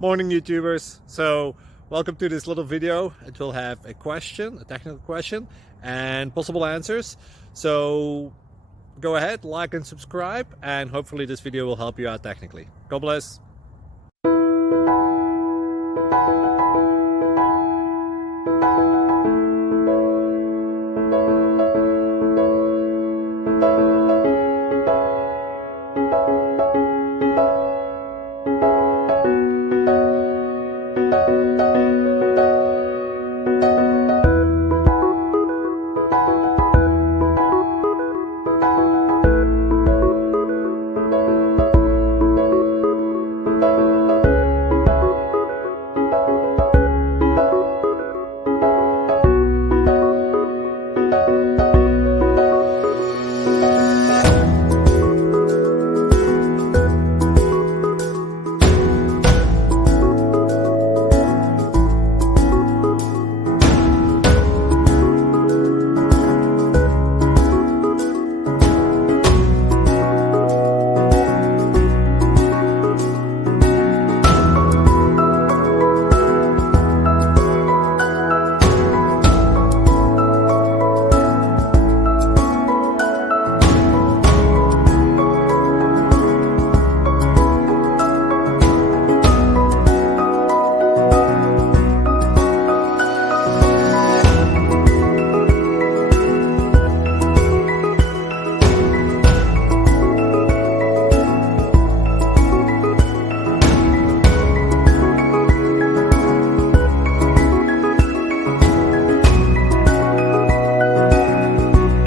Morning, YouTubers. So welcome to this little video. It will have a question, a technical question, and possible answers. So go ahead, like and subscribe, and hopefully this video will help you out technically. God bless.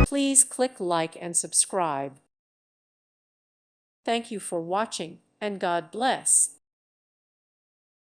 Please click like and subscribe. Thank you for watching, and God bless.